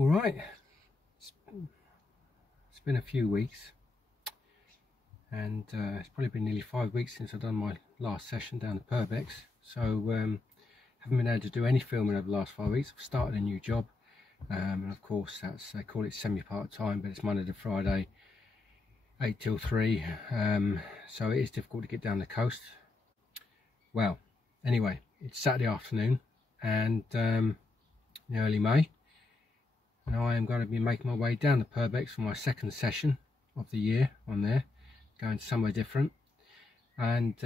All right, it's been a few weeks, and it's probably been nearly 5 weeks since I've done my last session down at Purbecks, so haven't been able to do any filming over the last 5 weeks. I've started a new job, and of course they call it semi-part time, but it's Monday to Friday, 8 till 3, so it is difficult to get down the coast. Well, anyway, it's Saturday afternoon and in early May, and I am going to be making my way down the Purbecks for my second session of the year on there, going somewhere different, and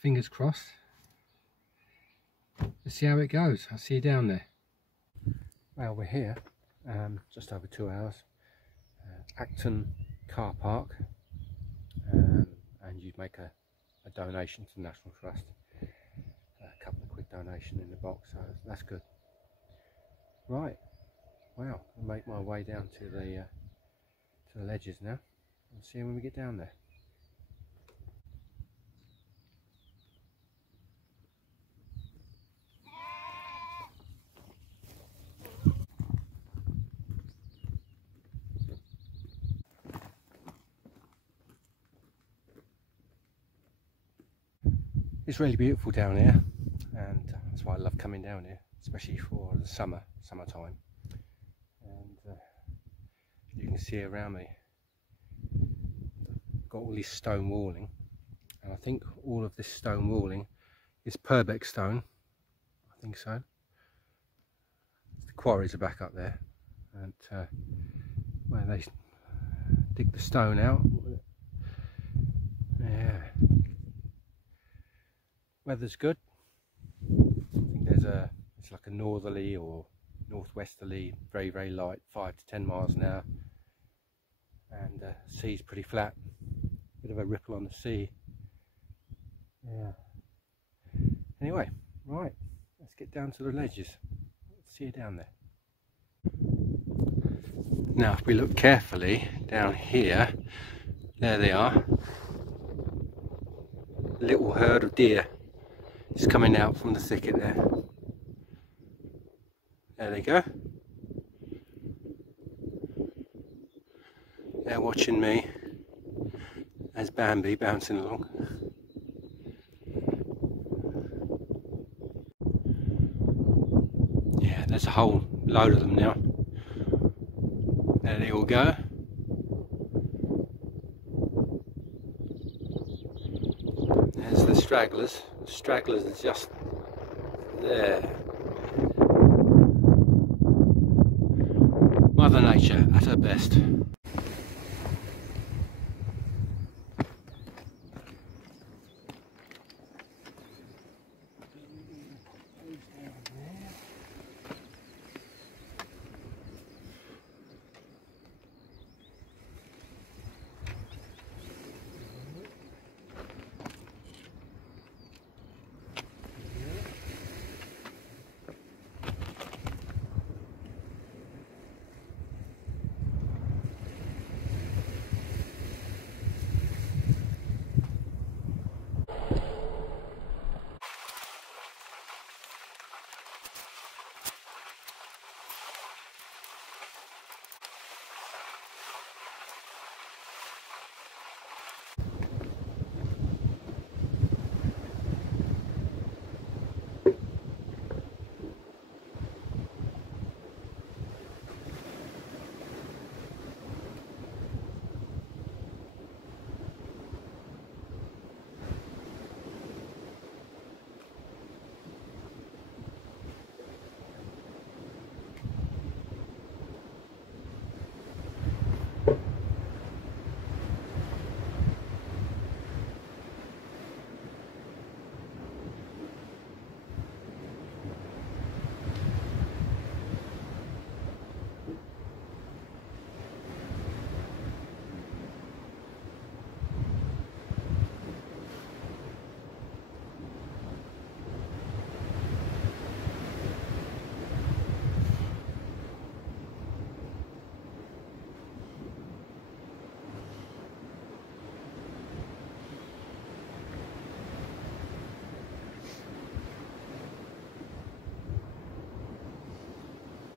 fingers crossed, let's see how it goes. I'll see you down there. Well, we're here just over 2 hours, Acton car park, and you'd make a donation to the National Trust, a couple of quid donation in the box, so that's good. Right, wow, I'll make my way down to the ledges now. We'll see you when we get down there. It's really beautiful down here, and that's why I love coming down here, especially for the summertime. And you can see around me, got all this stone walling, and I think all of this stone walling is Purbeck stone. I think so. The quarries are back up there, and where they dig the stone out. Yeah. Weather's good. I think it's like a northerly or northwesterly, very light, 5 to 10 miles an hour, and sea's pretty flat. Bit of a ripple on the sea. Yeah. Anyway, right, let's get down to the ledges. See you down there. Now, if we look carefully down here, there they are. Little herd of deer. It's coming out from the thicket there. There they go. They're watching me as Bambi bouncing along. Yeah, there's a whole load of them now. There they all go. There's the stragglers. The stragglers are just there. Mother Nature at her best.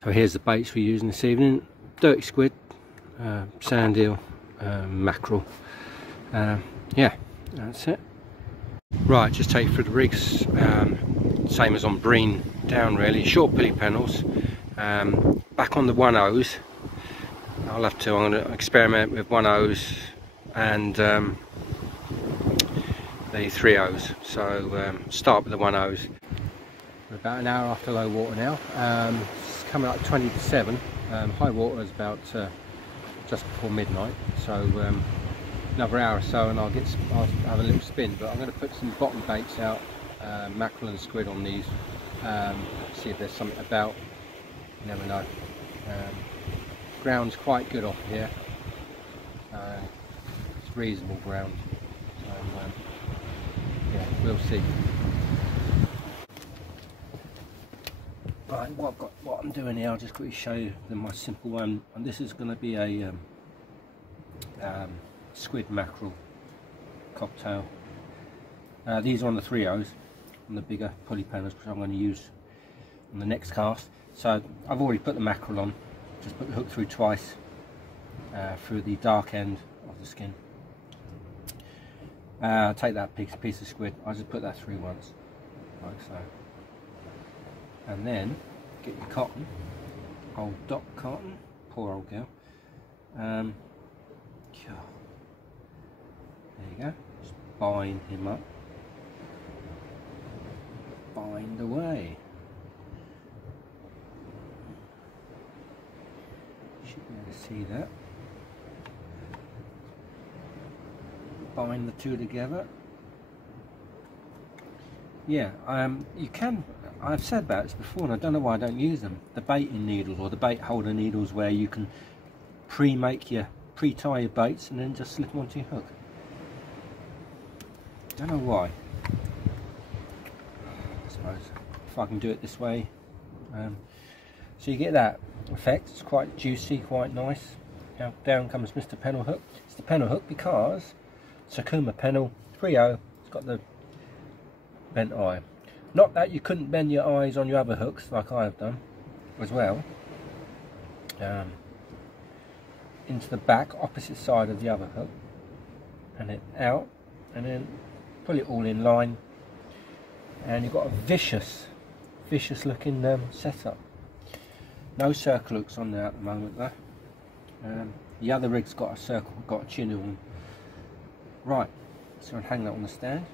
So here's the baits we're using this evening: dirty squid, sand eel, mackerel. Yeah, that's it. Right, just take you through the rigs, same as on Breen down really, short pulley panels. Back on the 1/0s, I'm going to experiment with 1/0s and the 3/0s. So start with the 1/0s. We're about an hour after low water now. It's coming up 20 to 7. High water is about just before midnight. So another hour or so and I'll have a little spin, but I'm going to put some bottom baits out, mackerel and squid on these, see if there's something about. You never know. Ground's quite good off here, it's reasonable ground, so yeah, we'll see. Right, what I'm doing here, I'll just quickly show you my simple one, and this is going to be a squid mackerel cocktail. These are on the 3/0s, on the bigger pulley panels, which I'm going to use on the next cast. So I've already put the mackerel on, just put the hook through twice, through the dark end of the skin. I'll take that piece of squid, I'll just put that through once, like so. And then get your cotton, old Doc cotton, poor old girl. There you go, just bind him up, bind away. Should be able to see that. Bind the two together. Yeah, you can. I've said about this before, and I don't know why I don't use them. The baiting needles or the bait holder needles, where you can pre-tie your baits and then just slip them onto your hook. Don't know why. I suppose if I can do it this way. So you get that effect. It's quite juicy, quite nice. Now down comes Mr. Pennel hook. It's the Pennel hook because Sakuma Pennel 3/0. It's got the bent eye. Not that you couldn't bend your eyes on your other hooks like I have done as well. Into the back, opposite side of the other hook, and then out, and then pull it all in line, and you've got a vicious looking setup. No circle hooks on there at the moment though. The other rig's got a circle, got a chin on. Right, so I'll hang that on the stand.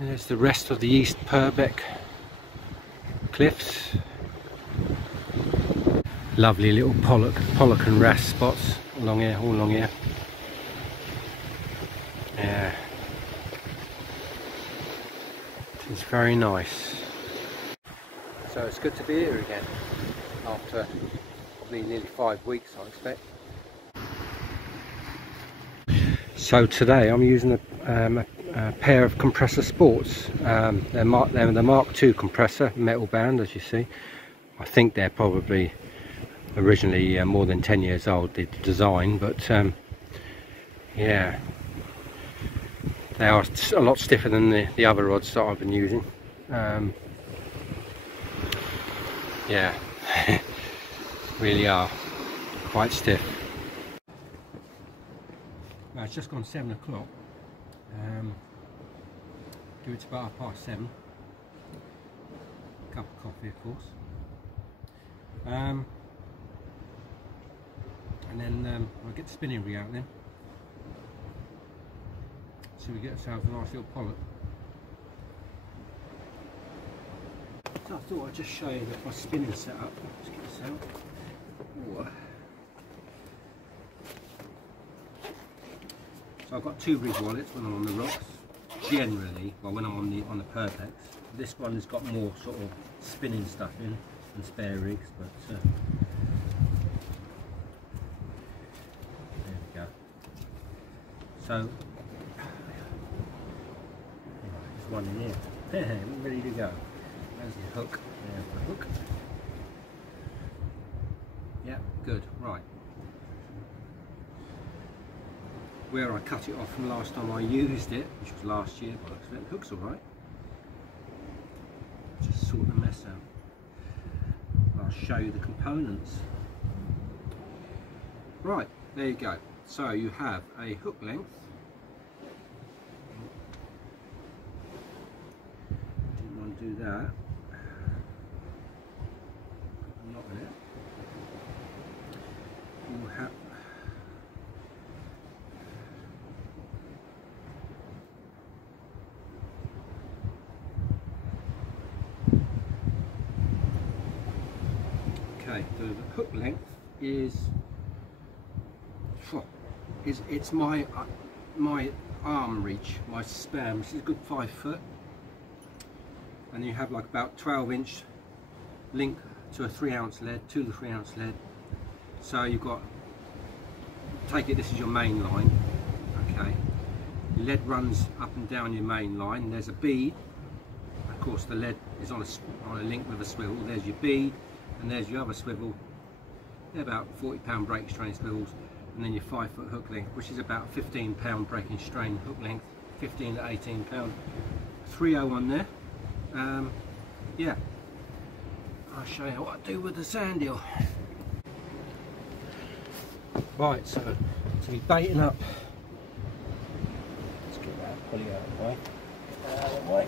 There's the rest of the East Purbeck cliffs. Lovely little pollock and wrasse spots along here, all along here. Yeah, it's very nice. So it's good to be here again after probably nearly 5 weeks, I expect. So today I'm using a pair of compressor sports. They're the Mark II compressor, metal band, as you see. I think they're probably originally more than 10 years old, the design, but yeah, they are a lot stiffer than the other rods that I've been using. Yeah, really are quite stiff. Well, it's just gone 7 o'clock. Give it to about 7:30. Cup of coffee, of course. And then I'll get the spinning rig out then. So we get ourselves a nice little polyp. So I thought I'd just show you my spinning setup. Let's get this out. Ooh. So I've got 2 rig wallets when I'm on the rocks. Generally, well, when I'm on the Purbecks. This one has got more sort of spinning stuff in and spare rigs, but there we go. So there's one in here. Ready to go. There's the hook. There's the hook. Yeah, good. Right. Where I cut it off from last time I used it, which was last year, by the hook's alright. Just sort the mess out. I'll show you the components. Right, there you go. So you have a hook length. Didn't want to do that. Not in it. You have the hook length is it's my arm reach, my span, which is a good 5 foot, and you have like about 12-inch link to a 3-ounce lead, 2 to 3-ounce lead. So you've got, take it this is your main line, okay. Your lead runs up and down your main line. There's a bead. Of course, the lead is on a link with a swivel. There's your bead. And there's your other swivel. They're about 40-pound break strain swivels, and then your 5 foot hook length, which is about 15-pound breaking strain hook length, 15 to 18 pound. 3.0 on there. Yeah, I'll show you what I do with the sand eel. Right, so to be baiting up. Let's get that pulley out of the way. Out of the way.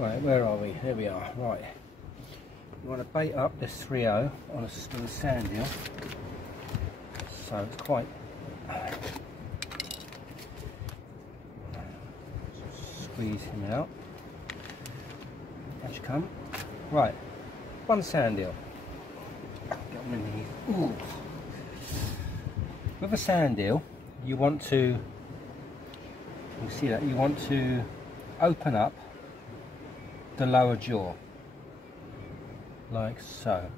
Right, where are we? Here we are. Right. You want to bait up this 3.0 on with a sand eel, so it's quite squeeze him out as you come. Right, one sand eel. Get one in here. Ooh. With a sand eel, you want to, you see that, you want to open up the lower jaw. Like so.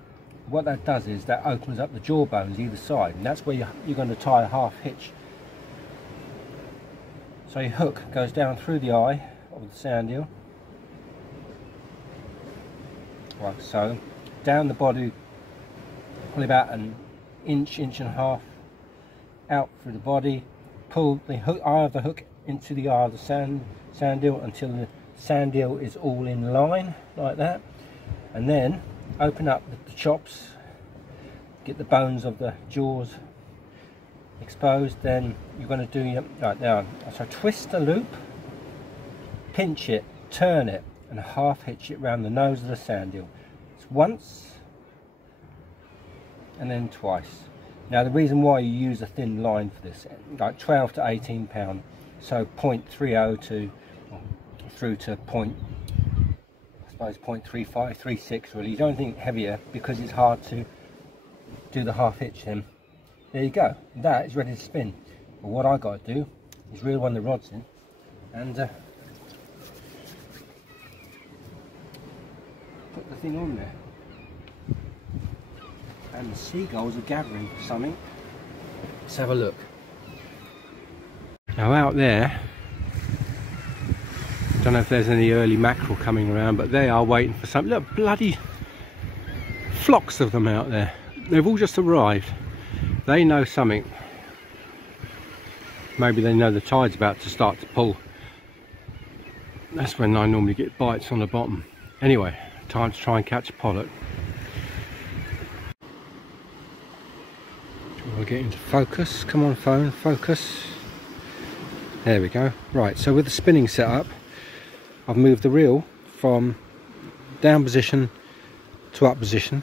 What that does is that opens up the jaw bones either side, and that's where you're going to tie a half hitch. So your hook goes down through the eye of the sand eel, like so, down the body, probably about an inch and a half out through the body. Pull the eye of the hook into the eye of the sand eel until the sand eel is all in line, like that, and then open up the chops, get the bones of the jaws exposed. Then you're going to do your, right now, so twist the loop, pinch it, turn it, and half hitch it round the nose of the sand eel. It's once and then twice. Now the reason why you use a thin line for this, like 12 to 18 pound, so 0.30 to through to 0.35, 36 really. You don't think heavier because it's hard to do the half hitch then. There you go, that is ready to spin. But what I got to do is reel one of the rods in and put the thing on there. and the seagulls are gathering for something. Let's have a look. Now out there, I don't know if there's any early mackerel coming around, but they are waiting for something. Look, bloody flocks of them out there. They've all just arrived. They know something. Maybe they know the tide's about to start to pull. That's when I normally get bites on the bottom. Anyway, time to try and catch a pollock. We'll get into focus. Come on phone, focus. There we go. Right, so with the spinning set up, I've moved the reel from down position to up position,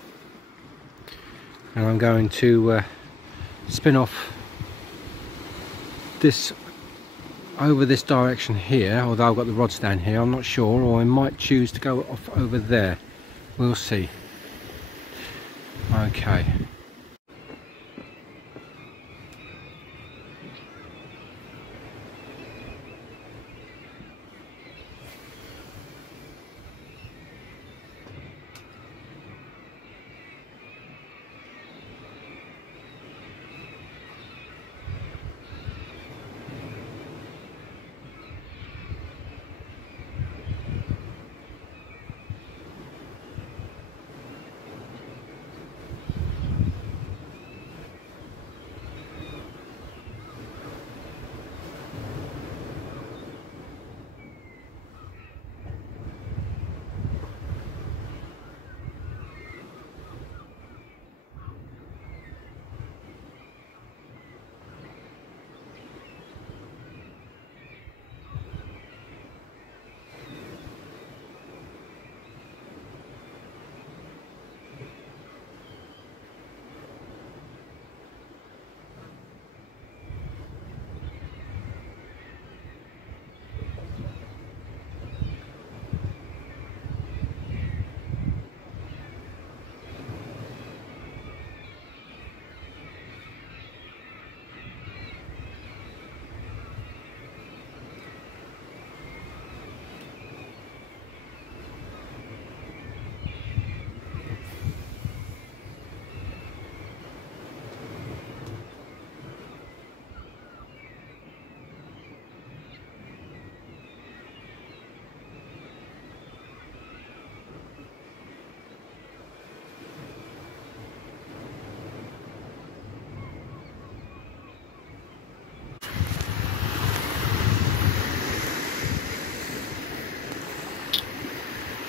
and I'm going to spin off this over this direction here, although I've got the rods down here. I'm not sure, or I might choose to go off over there. We'll see. Okay.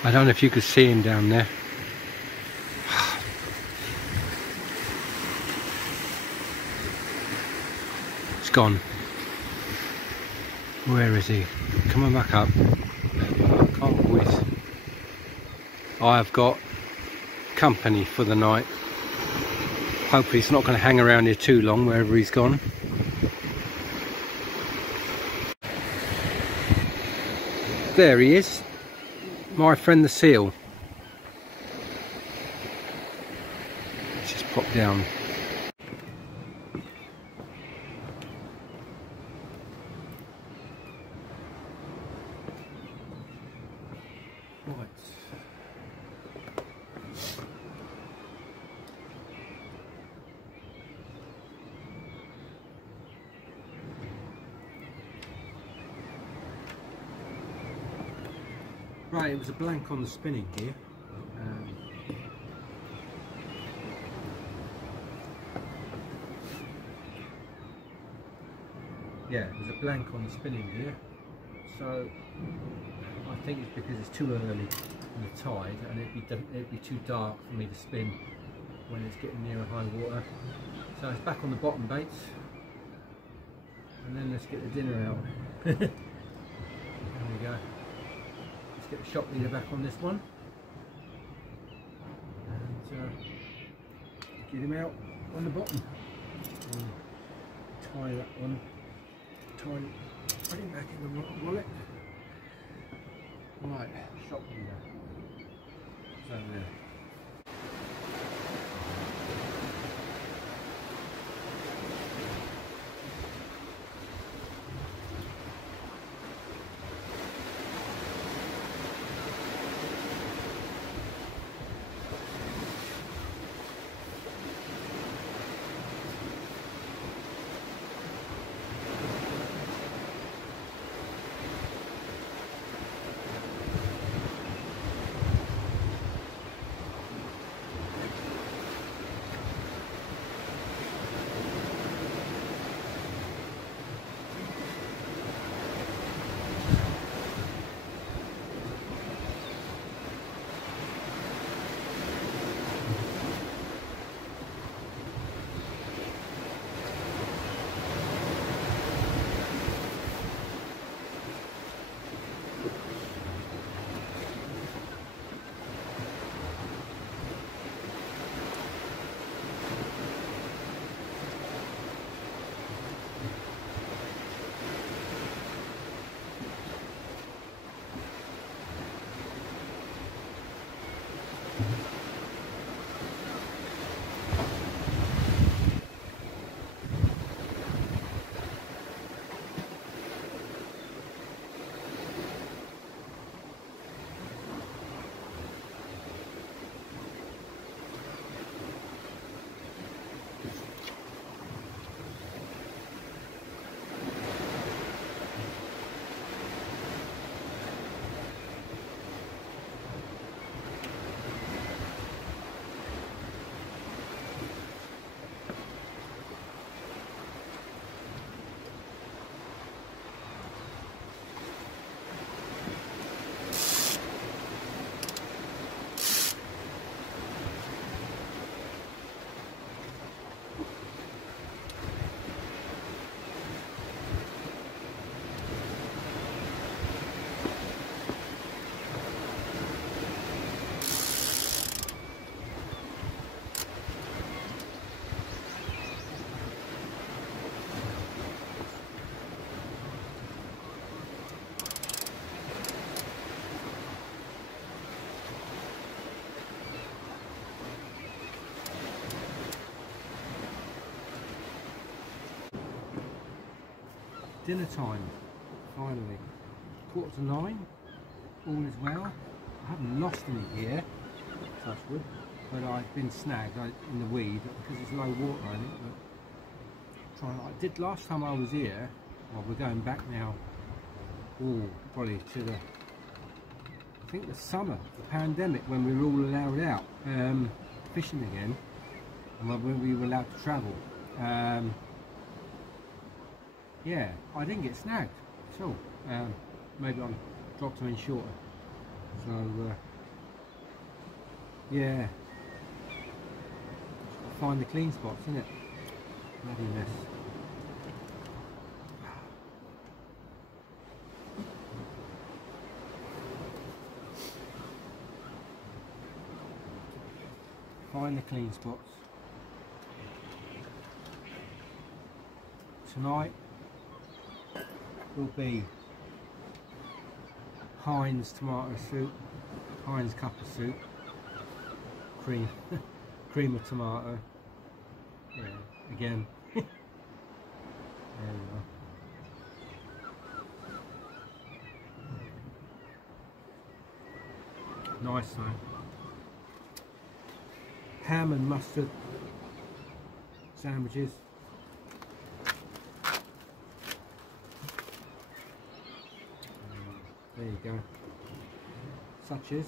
I don't know if you could see him down there. It's gone. Where is he? Come on back up. I can't wait. I've got company for the night. Hopefully he's not going to hang around here too long wherever he's gone. There he is. My friend the seal. Let's just pop down. Right. Right, it was a blank on the spinning gear. Yeah, it was a blank on the spinning gear. So I think it's because it's too early in the tide, and it'd be too dark for me to spin when it's getting near high water. So it's back on the bottom baits, and then let's get the dinner out. There we go. Let's get the shop leader back on this one, and get him out on the bottom. And tie that one. Put him back in the wallet. Right, shop leader. It's over there. dinner time, finally. 8:45, all is well. I haven't lost any here, touch wood, but I've been snagged in the weed because there's low water in it. But I did last time I was here. Well, we're going back now, probably to the, I think the summer, the pandemic, when we were all allowed out fishing again, and when we were allowed to travel. Yeah, I didn't get snagged at all. Maybe I dropped them in shorter. So yeah, find the clean spots, isn't it? Bloody mess. Find the clean spots. Tonight will be Heinz tomato soup, Heinz cup of soup, cream of tomato. Yeah, again. There we go. Nice though. Ham and mustard sandwiches. There you go. Such is.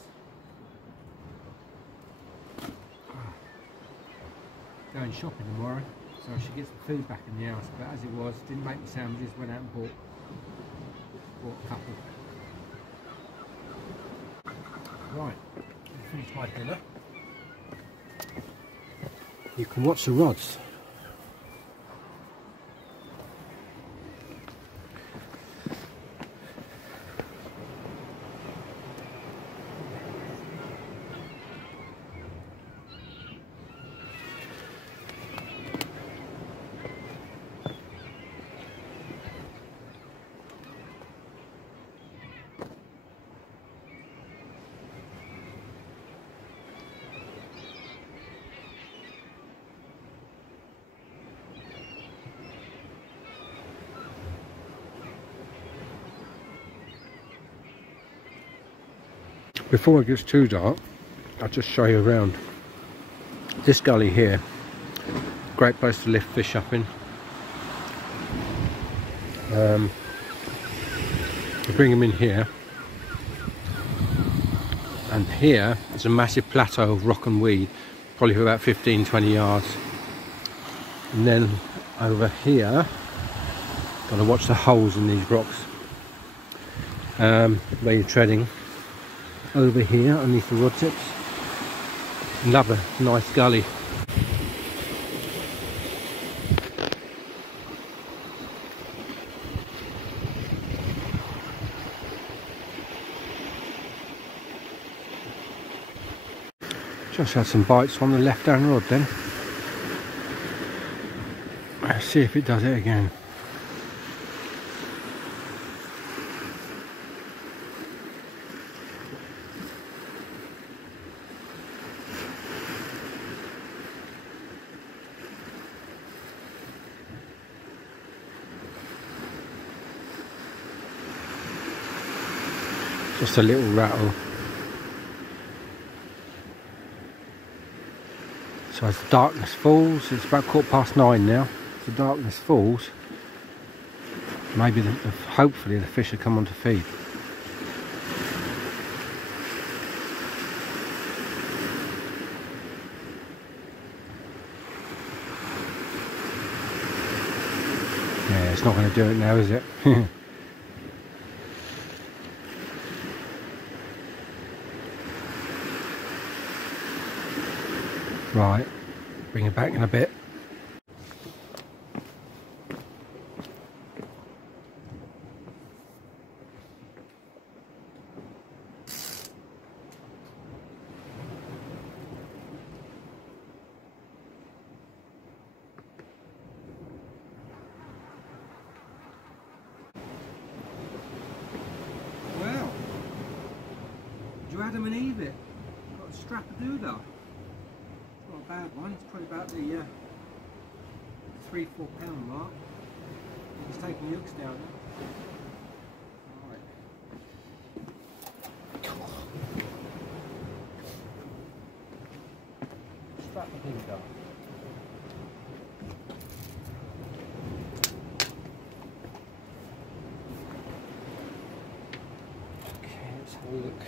Going shopping tomorrow, so I should get some food back in the house. But as it was, didn't make the sandwiches. Went out and bought a couple. Right, I've finished my dinner. You can watch the rods. Before it gets too dark, I'll just show you around. This gully here, great place to lift fish up in. You bring them in here, and here is a massive plateau of rock and weed, probably for about 15-20 yards. And then over here, got to watch the holes in these rocks where you're treading. Over here underneath the rod tips, another nice gully. Just had some bites on the left hand rod then. Let's see if it does it again. Just a little rattle. So as the darkness falls, it's about 9:15 now. As the darkness falls, maybe hopefully the fish will come on to feed. Yeah, it's not going to do it now, is it? Right, bring it back in a bit. Well, did you Adam and Eve it? Got a strap-a-doodah. Not a bad one, it's probably about the 3-4 pound mark. He's taking the hooks down now. Alright. Strap the thing down. Okay, let's have a look.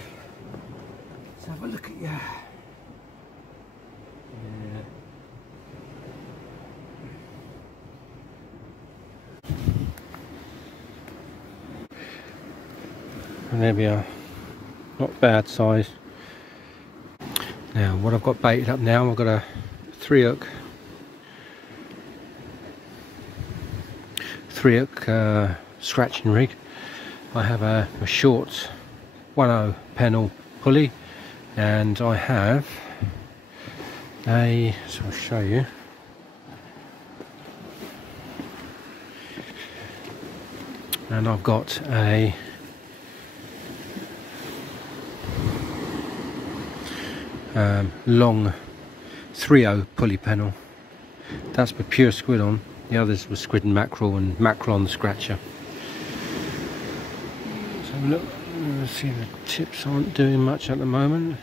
Let's have a look at you. Yeah. And there we are, not bad size. Now what I've got baited up now, I've got a 3-hook scratching rig. I have a short 1/0 pennel pulley, and I have a, so I'll show you, and I've got a long 3/0 pulley pennel. That's with pure squid on. The others were squid and mackerel on the scratcher. So look, see the tips aren't doing much at the moment.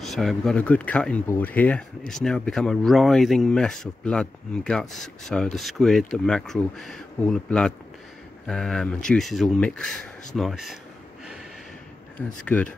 So we've got a good cutting board here. It's now become a writhing mess of blood and guts. So the squid, the mackerel, all the blood and juices all mix. It's nice. That's good.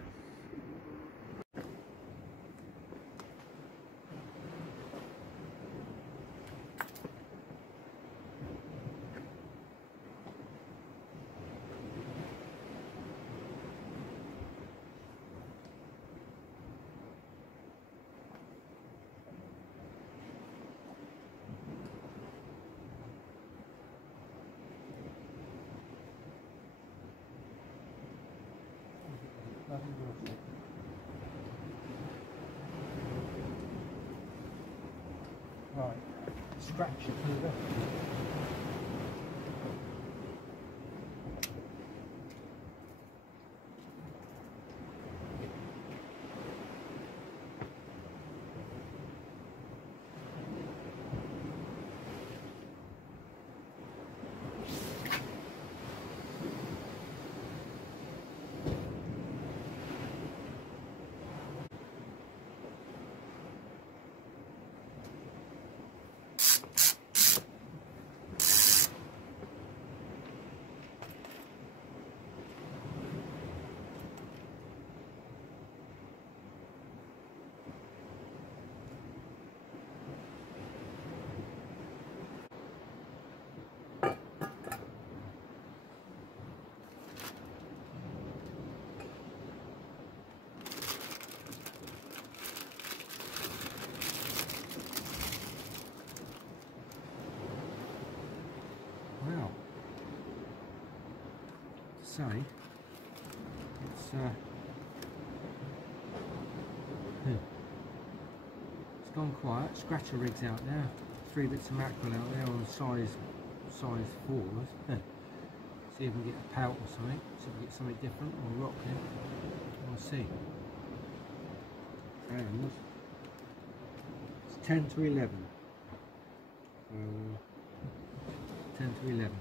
Right, scratch it through. Wow. Say, it's gone quiet. Scratcher rig's out there. 3 bits of mackerel out there on size 4. See if we can get a pout or something. See if we get something different or rock here. We'll see. And it's 10 to 11. 10 to 11.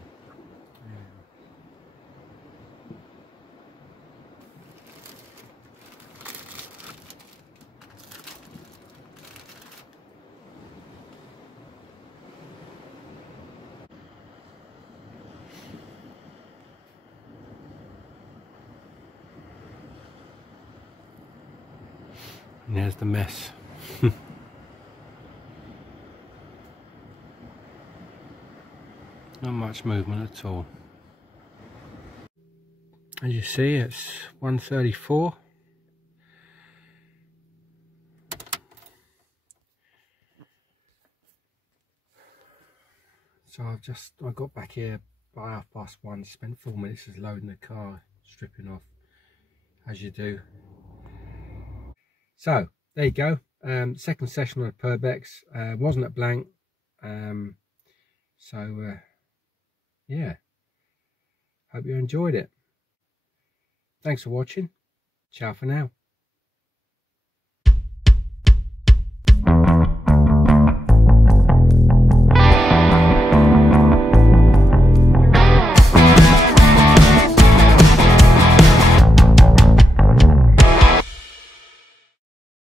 And there's the mess. Not much movement at all. As you see, it's 1:34. So I got back here by 1:30, spent 4 minutes just loading the car, stripping off, as you do. So there you go. Second session on the Purbecks. Wasn't at blank. Yeah, hope you enjoyed it. Thanks for watching. Ciao for now.